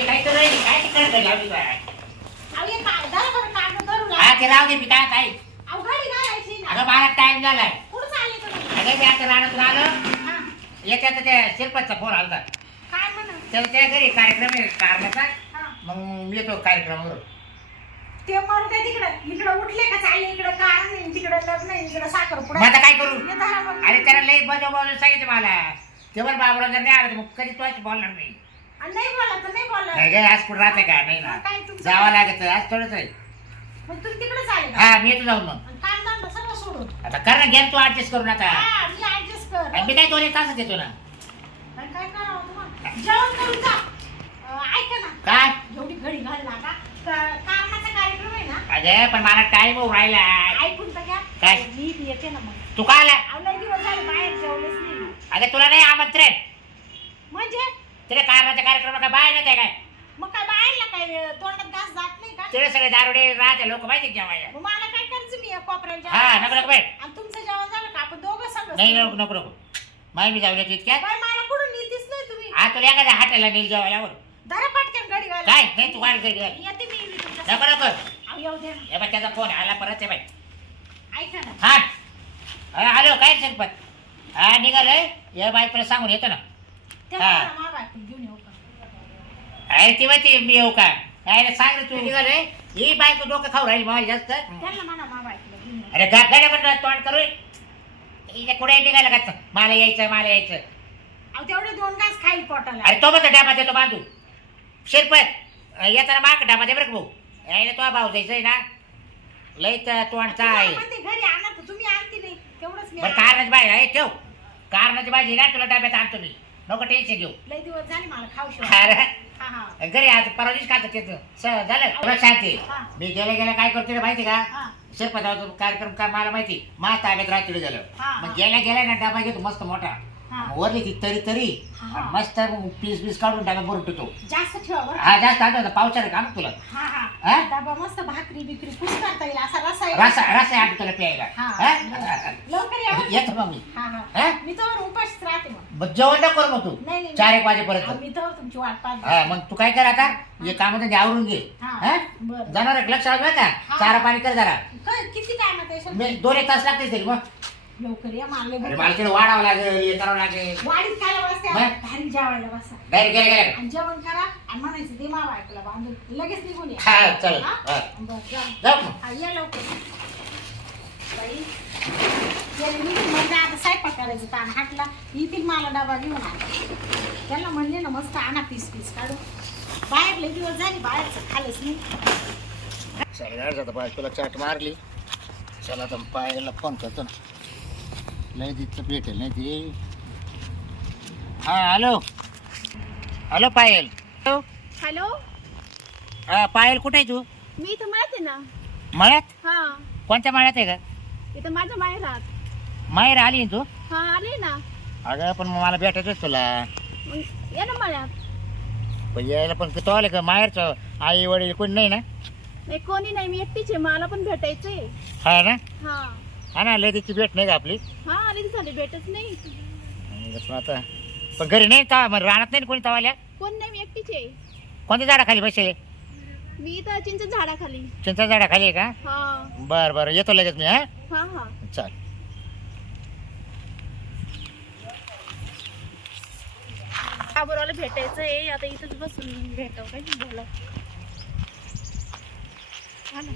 काय करू राहिली? काय तिकडे घरी लावली बाय? अहो, हे काय बरं हा लागा. ते राहू दे मी काय काय अहो, घरी घालायची ना. अगं मला टाइम झालाय कुठं चालले तुम्ही? अगं मी आता राहण्यात आलो हा. येत्यात त्या शिरपतचा फोन आला काय म्हणा? तर त्या घरी कार्यक्रम आहे कारणाचा हा. मग मी येतो कार्यक्रमावर ते मरू द्या तिकडं. इकडं उठले का चालले इकडं कारण नाही तिकडं लग्न नाही इकडं साखरपुडा मग आता काय करू? अरे त्याला लई बजाव बजाव सांगितलं मला तेव्हा बाबूराव जर नाही आला तर मग कधी तुझ्याशी बोलणार नाही आणि नाही बोला तर नाही बोला नाही गं, आज कुठं राहते का? नाही ना. मग काय तुमचं- जावं लागत आज थोडंच आहे. मग तुम्ही तिकडे चालेल हा मी येतो जाऊन मग. काम धंदा सोडून. आता कर ना घ्या तू ऍडजस्ट करून आता हा मी ऍडजस्ट कर. आणि मी काय दोन एक तासच येतो ना. आणि काय करावं तुम्हाला जेवण करून जा. अं, ऐका ना. काय? एवढी घडी घालला का का- कामाचा कार्यक्रम आहे ना? अगं पण मला टाइम राहिला. ऐकून तर घ्या. काय? मी बी येते ना मग. तू काय आला अहो, लय दिवस झाले बाहेर जेवलेच नाही मी. अगं तुला नाही आमंत्रण. म्हणजे? तिला कारणाच्या कार्यक्रमात काय बाहेर येते काय? मग काय बाहेरला काय तोंडात घास जात नाही का? तिला सगळे दारुडे राहते लोक माहिती का जेवायला? मग मला काय करायचं मी कोपऱ्याला हा? नको, नको बाई. आणि तुमचं जेवण झालं का? आपण दोघं सगळं नाही नको नको नको. माही मी जाऊन येतो इतक्यात बाई, मला कुठून नेतीच नाही तुम्ही. हा तुला एखाद्या हाटेला नेल जेवायला बरं धरा पटकन काय? नाही तू वाढ घरी घाल. येते मी मी तुमच्या नको नको. अहो, येऊ दे ना. हे बाय त्याचा फोन आला परत ऐका ना. हा. हा, हॅलो काय सरपत हा निघालोय. या बायकोला सांगून येतो ना. हा मा बायको घेऊन येऊ का अरे ती माहिती मी येऊ का? काय सांग रे तू. निघालोय ही बायको डोकं खाऊ राहील मला जास्त. त्यांना म्हणा मा बायकोला घेऊन येऊ अरे गाड्या पण तोंड करू हिच्या कुठे निघायला का? मला यायचं मला यायचं. अहो तेवढे दोन घास खाईल पोटाला. अरे तो म्हणतो डाबा देतो बांधू शिरपत येताना माग डाबा दे बरं का भाऊ. यायला तो भाऊ जायचंय ना. लय तर तोंडचा आहे तुम्हाला म्हणते घरी आणा तर तुम्ही आणती नाही. तेवढंच मी बरं कारणाची भाजी आहे ठेव. कारणाची भाजी ना तुला डब्यात आणतो मी. नको टेन्शन घेऊ. लय दिवस झाले मला खाऊ अरे. हा हा. घरी आता परवा दिवशी खात झालं. तुला शांती हा. मी गेल्या गेल्या काय करतो रे माहिती का? हा. शिरपताचा कार्यक्रम का मला माहिती मा ताब्यात रात्री झालं. हा, मग. गेल्या गेल्या ना डबा घेतो मस्त मोठा. हा. वरली ती तरी तरी. हा. आणि मस्त पीस पीस काढून टाका बरोबर ठेवतो जास्त ठेवा बरं. हा जास्त आणतो का ना तुला? हा हा? हा? डबा मस्त भाकरी बिकरी करता येईल असा रसा आहे. रसा रसा आणतो तुला प्यायला. हा. हा? लवकर या बरं. येतो मग मी. हा हा? हा? मी तर उपाशीच राहते मग. मग जेवण नको करू मग तू. नाही चार एक वाजेपर्यंत. मी तर तुमची वाट पाहत हा मग तू काय कर आता? हे. काम आवरून घे. हा. हा? बरं. जाणार आहे, लक्ष राहू का? हा. चारा पाणी कर जरा. काय किती मी दोन एक तास लागते तरी मग. लवकर या मारले अरे मला तिकडे वाढावं लागेल हे करावं लागेल. वाडीत खायला बसते बरं. भारी जेवायला बसा. डायरेक्ट गेले गेले आणि जेवण करा आणि म्हणायचं ते मा बायकोला बांधून. लगेच निघून या. हा चल. हा? हा. बरं, जा. जाऊ मग. हा, या लवकर. बाई गेली निघून म्हणजे आता स्वयंपाक करायचं ताण हाटला. येतील मला डबा घेऊन आला त्यांना म्हणले ना मस्त आणा पीस पीस काढू बाहेर लई दिवस झाली बाहेरचं खालच नाही. सगळ्याच आता बायकोला चाट मारली. चला आता पायाला फोन करतो ना. नाही तिथं भेटेल नाही ती हा hello. Hello Payal. Hello. Hello. हा पायल कुठे आहे तू? मी इथं माहिती आहे ना. मळ्यात? हा. कोणत्या मळ्यात आहे का इथं माझ्या माहेरात माहेर आली ना तू? हा आले ना. अगं पण मला भेटायचंच तुला. मग या ना मळ्यात. पण यायला पण तो आलं का? माहेरचं आई वडील कोणी नाही ना? नाही कोणी नाही. मी एकटीच आहे. मला पण भेटायचंय. हा ना? हा. हा ना लय तिची भेट नाही का आपली? हा आले झाले भेटच नाही. पण आता पण घरी नाही तवा मग राहणार नाही ना कोणी तवाल्या? कोण नाही मी एकटीच आहे. कोणत्या झाडाखाली बसेल? मी इथं चिंच झाडाखाली. चिंचा झाडाखाली आहे का? हा. बरं बरं येतो लगेच मी हा? हा हा. चल. आबोराला भेटायचंय आता इथंच बसून भेटावं काय बोला हा ना.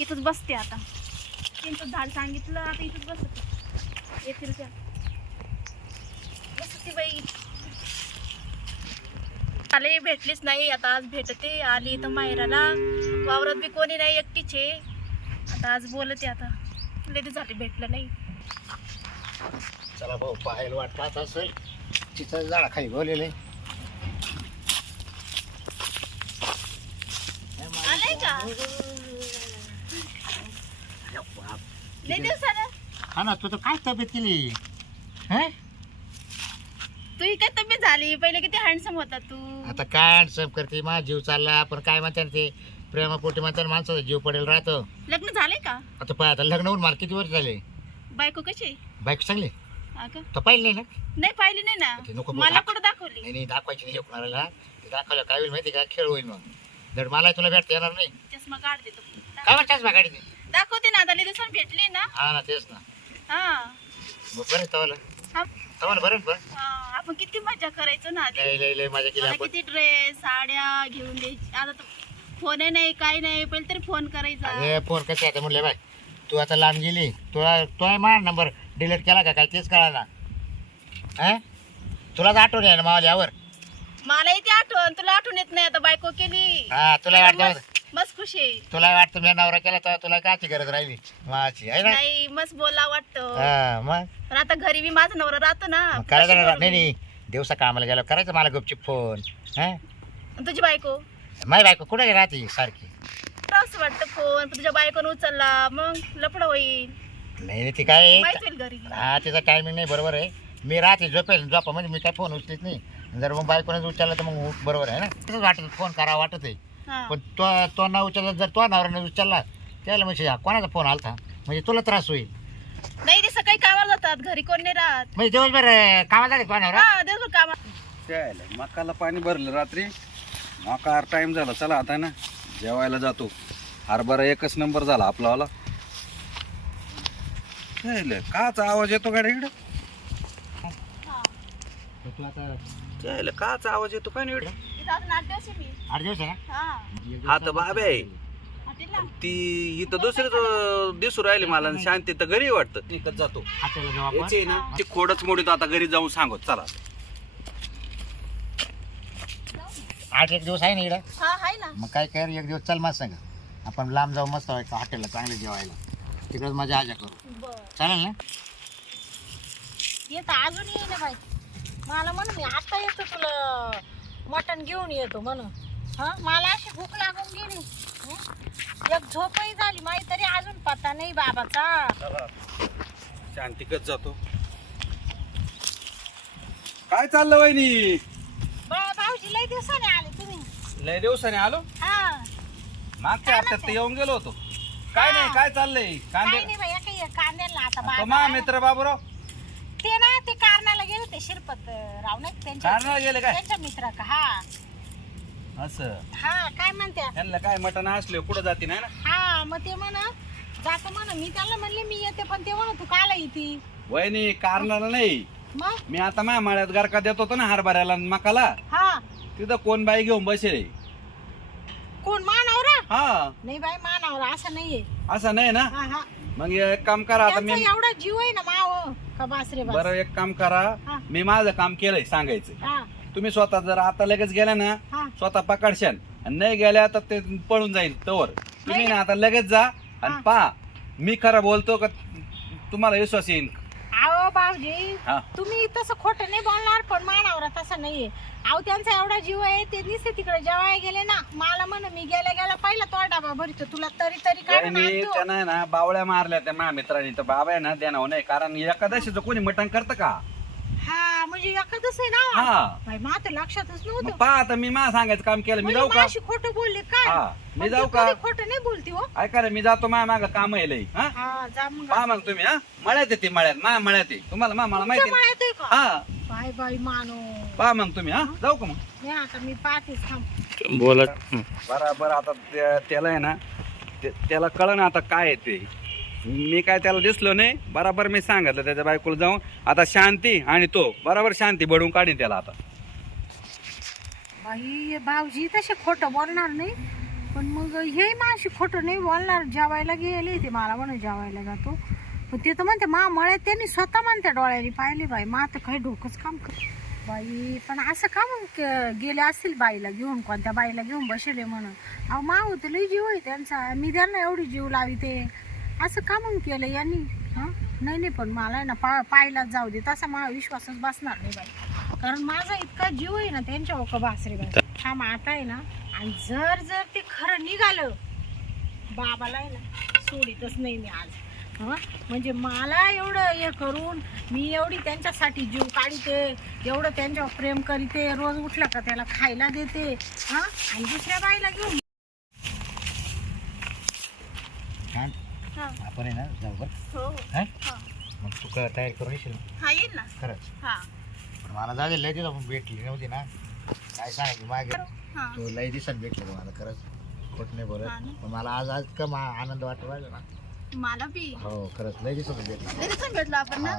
इथंच बसते आता. चिंच झाड सांगितलं आता इथंच बसते. येतील त्या बसते बाई. आले भेटलीच नाही. आता आज भेटते आली तर माहेराला. वावरात बी कोणी नाही एकटीच आहे. आता आज बोलते आता. लई झाले भेटलं नाही. चला भाऊ पाहायला वाट पाहत असेल. तिथं झाडाखाली बोलेले आलाय का? लई दिवसानं. हा ना तू तर काय तब्येत केली हा? तुझी काय तब्येत झाली? पहिले किती हँडसम होता तू. आता काय सब करते? माझा जीव चालला. पण काय म्हणते ना ते? प्रेमापोटी म्हणतात माणसाचा जीव पडेल राहतो. लग्न झालंय का? आता पाय आता लग्न होऊन मला किती वर्ष झाले? बायको कशी? आहे? बाईक चांगली? हा का? तो पाहिलं नाही ना? नाही पाहिली नाही ते नको ना. मला कुठं दाखवली? नाही नाही दाखवायची नाही कोणाला. ते दाखवलं काय होईल माहिती का? खेळ होईल मग. जर मला तुला भेटता येणार नाही. चष्मा काढ देतो काय म्हणतास बा गाडी दाखवते ना आता लई दिवसांनी भेटली ना. हा ना तेच ना. हा. मग बरं तवाला. तवाला बरं हा, आपण किती मजा करायचो ना आधी. लय लय लय मजा केली मला आपण. किती ड्रेस साड्या घेऊन द्यायची. आता तर फोन नाही काही नाही. पहिले तरी फोन करायचा. अरे फोन कसे आता म्हणले बाय. तू आता लांब गेली. तुला तो माझा नंबर डिलीट केला का? काय तेच कळा ना हा तुलाच आठवण ना मावाला यावर? मला येते आठवण. तुला आठवण येत नाही आता बायको केली. हा तुला वाटतं मस्त- खुशी. आहे. तुला वाटतं मी नवरा केला तर तुला काची गरज राहिली? माझी आहे ना? नाही मस्त बोला वाटतं. हा मग? पण आता घरी बी माझा नवरा राहतो ना. मग बोलू नाही मी? नाही दिवसा कामाला गेलो करायचं मला गुपचूप फोन हा? आणि तुझी बायको? माझी बायको कुठे राहते सारखी? असं वाटतं फोन पण तुझ्या बायकोनं उचलला मग लफड होईल. नाही नाही, ती काय माहीत होईल घरी. हा तिचा टायमिंग नाही बरोबर आहे. मी राहते झोपेल झोपा म्हणजे मी काय फोन उचलीत नाही. जर मग बायकोने उचलला तर मग उठ- बरोबर आहे ना? तसंच वाटत फोन करा वाटत आहे हा. पण तो तो न उचलला जर तो नवऱ्याने उचलला त्याला म्हणजे हा, कोणाचा फोन आलता? म्हणजे तुला त्रास होईल. नाही ते सकाळी कामाला जातात घरी कोण नाही राहत. म्हणजे दिवसभर अं, कामाला जाते कोणावर हा दिवसभर कामा त्याला मकाला पाणी भरलं रात्री. मका टाइम झाला. चला आता ना जेवायला जातो. हरभरा एकच नंबर झाला आपलावाला. त्याला काचा आवाज येतो गाडी इकडं? तू आता त्याला काचा आवाज येतो का नाही इकडं? इथं अजून आठ दिवस आहे मी. आठ दिवस आहे हा. ना हा तर बाबे आहे. ती इथं दुसरीच दिसू राहिली मला आणि शांती तर घरी वाटतं. जातो. हॉटेलला जाऊ आपण. याची ना ती खोडच मोडीत आता घरी जाऊन सांगत चला. आठ एक दिवस आहे ना इकडं? हा हाय ना. मग काय कर एक दिवस चल मस्त सांग. आपण लांब जाऊ मस्त व्हायचं हॉटेलला चांगलं जेवायला. तिकडं मजा आजा करू. बर. चालेल ना? येतं अजून येईना बाई. मला म्हण मी आता येतो तुला. मटण घेऊन येतो म्हण हा मला अशी भूक लागून गेली. हं? एक झोपही झाली माही तरी अजून पत्ता नाही बाबाचा. शांतिकच जातो. काय चाललं वहिनी? बा- भाऊजी लय दिवसाने आले तुम्ही. लय दिवसाने आलो? हा. मागच्या हप्त्यात तर येऊन गेलो होतो. काय नाही काय चाललंय? काय कांदे नाही बाई काही कांद्याला आता तो मा मित्र बाबूराव. ते कारणाला गेले होते शिरपत राव नाही त्यांच्या कारणाला गेले काय? त्यांच्या मित्रा का हा. असं. हा काय म्हणत्या? त्यांना काय मटण असले कुठं जाते नाही ना? हा मग ते म्हण जातो म्हण. मी त्याला म्हणले मी येते पण ते म्हण तू काला येते वहिनी कारणाला नाही. मग? मी आता माझ्या माळ्यात गारका देत होतो ना हरभऱ्याला आणि मकाला. हा. तिथं कोण बाई घेऊन बसेल? कोण मानावरा? हा. नाही बाई मानावरा असं नाहीये. असं नाही ना? हा हा. मग एक काम करा आता त्यांचा मी एवढा जीव आहे ना माव. का बासरे बास? बरं एक काम करा. हा. मी माझं काम केलंय सांगायचं. हा. तुम्ही स्वतः जर आता लगेच गेल्या ना हा. स्वतः पकडशाल. आणि नाही गेल्या तर ते पळून जाईल तवर. तुम्ही ना. आता लगेच जा. आणि पहा. मी खरं बोलतो का तुम्हाला विश्वास येईल अहो हा. तुम्ही तसं खोटं नाही बोलणार पण मानावरा तसं नाहीये. अहो त्यांचा एवढा जीव आहे ते दिसते तिकडे जेवायला गेले ना मला म्हण मी गेल्या गेल्या पहिला तो डबा भरतो तुला तरी तरी काढून मी आणतो. त्यांना आहे ना बावळ्या मारल्या त्या माझ्या मित्रांनी तर बाबा आहे ना देणार नाही कारण एकादशीचं कोणी मटण करतं का? म्हणजे एखादच आहे ना? हा. बाई लक्षातच मग नव्हतं पहा आता मी मा सांगायचं काम केलं मी जाऊ का? अशी खोटं बोलले काय हा मी पण जाऊ का? कधी खोटं नाही बोलती हो. ऐका रे मी जातो माझ्या माग काम आहे लई हा? हा जा मग. पहा मग तुम्ही हा? मळ्यात येते मळ्यात मा मळ्यात आहे. तुम्हाला मा मला माहिती तुमच्या आहे. मळ्यात आहे का? हा. बाय बाय मानो. पहा मग तुम्ही हा? जाऊ का मग? नाही आता मी पाहतेच थांब. बोला. बराबर आता त्या- त्याला आहे ना ते- त्याला कळ ना आता काय आहे ते. मी काय त्याला दिसलो नाही. बराबर मी सांगितलं त्याच्या बायकोला जाऊन. आता शांती आणि तो. बराबर शांती बडून काढीन त्याला आता. बाई भाऊजी तसे खोटं बोलणार नाही. पण मग हे माझी खोटं नाही बोलणार. जेवायला गेले ते मला म्हणून जेवायला जातो. पण ते तर म्हणते मा मळ्यात त्यांनी स्वतः म्हणते डोळ्याने पाहिले बाई. मा तर काही डोकंच काम कर बाई पण असं का मग के- गेले असतील बाईला घेऊन? कोणत्या बाईला घेऊन बसले म्हणून? अहो मा होतं लई जीव आहे त्यांचा. मी त्यांना एवढी जीव लावी ते असं का मग केलं यांनी? हां? नाही नाही पण मला आहे ना पा पायलाच जाऊ दे. तसा मला विश्वासच बसणार नाही बाई. कारण माझा इतका जीव आहे ना त्यांच्या ओक बासरे बाई. हा आता आहे ना आणि जर जर ते खरं निघालं बाबाला आहे ना सोडीतच नाही मी आज. हं? म्हणजे मला एवढं हे करून मी एवढी त्यांच्यासाठी जीव काढते एवढं त्यांच्यावर प्रेम करीते रोज उठलं का त्याला खायला देते हा? आणि दुसऱ्या बाईला घेऊन छान हा आपण आहे ना जाऊ बरं. हो. मग तू काय तयारी करून येशील? हा येईल ना. खरंच. हा. पण मला जाऊ दे लय दिवस भेटली नव्हती ना. काय सांगितलं मागे. तो लय दिवसात भेटले मला खरंच. खोट नाही बोलत. ना. पण मला आज आज कम आनंद वाटू राहिला ना. मला बी. हो खरंच. लय दिवसात भेटलं. लगेच पण भेटलो आपण ना.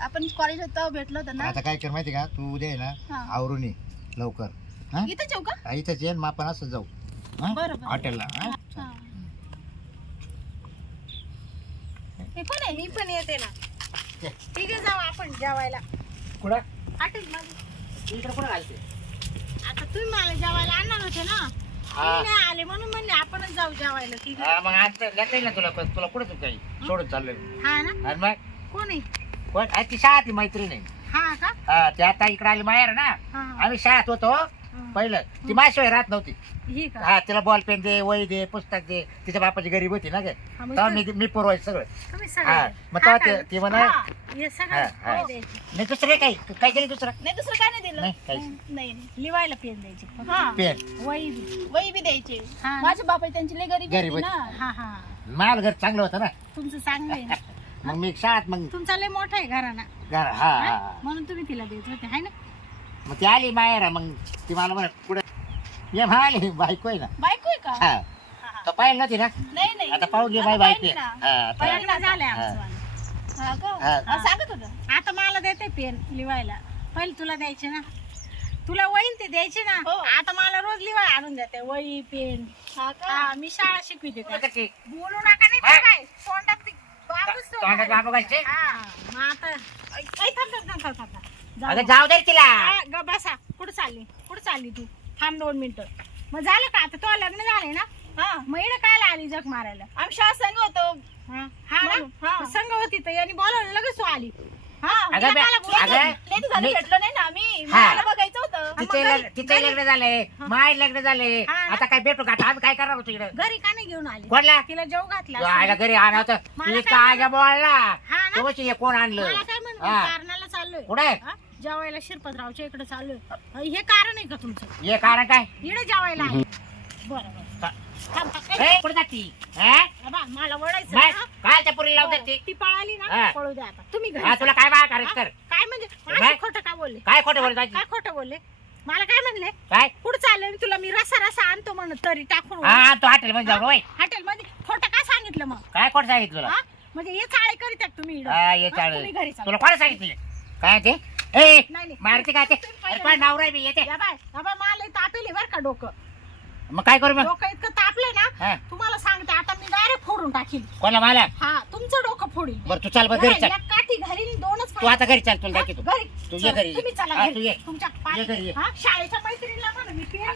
आपण कॉलेज होतो भेटलो होतो ना. आता काय कर माहिती का? तू उद्या ना. आवरून ये लवकर. हा? इथं जाऊ का? इथंच ये मग आपण असं जाऊ? बरं, बरं. हॉटेलला. हा? कोण आहे? मी पण येते ना. ठीक आहे जाऊ आपण जेवायला. कुठं? मध्ये. इकडे कुठं घालते आता तुम्ही मला जेवायला आणणार होते ना? हा. तुम्ही नाही आले म्हणून म्हणले आपणच जाऊ जेवायला ठीक आहे? हा, मग लेता येईल ना तुला तुला कुठं तू काही सोडून चाललोय? हा ना? आणि मग? कोण आहे? कोण? अरे ती शाळा ती मैत्रीण आहे. हा का? हा ते आता इकडे आली माहेर ना. हा. आम्ही शाळेत होतो. पहिलं ती माझ्याशिवाय राहत नव्हती. ही का? हा तिला बॉल पेन दे वही दे पुस्तक दे तिच्या बापाची गरीब होती ना गे. हा, मग तेव्हा तू- मी मी पुरवायचं सगळं. तुम्ही हा, सगळे मग हा तेव्हा? ते- ते म्हणा- हा, हे हा, सगळं हा. हो. द्यायचे. नाही दुसरं काही? काय केली दुसरं? नाही दुसरं काय नाही नाही दिलं काहीच नाही. नाही. लिवायला पेन द्यायचे. हा. पेन वही बी. वही बी द्यायचे. हा. माझे बाबा त्यांची लय गरीब गरीब होती. होती. ना. हा हा. माल घर चांगलं होतं ना. तुमचं चांगलं आहे ना. मग मी शाळेत मग तुमचा लय मोठा आहे घराना घर हा हा, हा? हा. म्हणून तुम्ही तिला देत होते हाय ना? मग ती आली माहेर मग ती मला म्हणत पुढे ये म्हणाली बायको आहे ना बायको आहे का हा तो पाहिलं नव्हती ना नाही नाही आता पाहून घे आता बाई बायको पाहिली आहे. ना. हा, आता- लग्न झालंय हा. आमचं हा का हा. हा, सांगत होतं आता मला देते पेन लिवायला पहिले तुला द्यायचे ना तुला वहीन ते द्यायचे ना हो. आता मला रोज लिवाय आणून देते वही पेन हा का हा मी शाळा शिकविते. ती- बोलू नका नाही? तर काय तोंडात ती तोंडात. बाबू घालचे? हा मग आता ऐ, ऐ, थांब थांब थांब थांब थांब थांब. जाऊ अगं. जाऊ दे तिला. ग बसा. कुठं चालली? कुठं चालली तू? थांब दोन मिनिटं. मग झालं का? आता तो लग्न झाले ना? हा मग इकडं काय आली जग मारायला? आम्ही शाळा संघ होतो. हा हा? हा. संघ होती तर यांनी बोलावलं लगेच तू आली. हा अगं तिला बे- कायला बोलावलं? अगं लेट झालं मी- भेटलो नाही ना आम्ही हा. मला बघायचं होतं. तिचे लग्न तिचे लग्न झाले. माय लग्न झाले. हा ना. आता काय भेटू का? आता आम्ही काय करणार होतो इकडं? घरी का नाही घेऊन आली? कोणला? तिला जेव घातला आयला घरी आणा होतं. मला ती काय काय बोलला. हा ना? कोण आणलं? मला काय हा. कारणाला चाललोय? कुठे हा? जेवायला शिरपतरावच्या इकडे चाललोय. अ, हे कारण आहे का तुमचं? हे कारण काय? इकडे जेवायला आहे. बरं बरं. का- थांब, थांब. ए, कुठे जाती? हा? बाबा, मला वळायचं बाय, ना. काय त्या पुरीला लावतात हो, ती ती पळाली ना. पळू द्या आता. तुम्ही घरी हा तुला काय बाय करायचं हा? कर काय म्हणजे? बाय. असं खोटं का बोलले? काय खोटं बोलत काय खोटं बोलले? मला काय म्हणले? काय? कुठं चालले तुला मी रसा रसा आणतो म्हणून तरी टाकून हा तो हॉटेल मध्ये जाऊ होय. हॉटेल मध्ये खोटं काय सांगितलं मग? काय खोटं सांगितलं तुला? हा? म्हणजे हे चाळे करीत आहेत तुम्ही इकडं. हा ये हा, चालेल घरी चाला. तुला कोणा सांगितलं? काय ते? ए नाही. मारते काय ते तुम्ही अरे पहिलं- पण नवरा आहे मी येते या बाय या बाय मला तापेल बर का डोकं मग काय करू मग डोकं इतकं तापलंय ना तुम्हाला सांगते आता मी डायरेक्ट फोडून टाकील कोणाला मला हा तुमचं डोकं फोडील बरं तू चाल बरं घरी नाही, काठी घरी दोनच तू आता घरी चाल तुला दाखवतो घरी तू ये चला, घरी. तुम्ही चला हा, घरी. तू ये. तुमच्या ये घरी ये. हा, शाळेच्या मैत्रिणीला म्हणा मी पेन.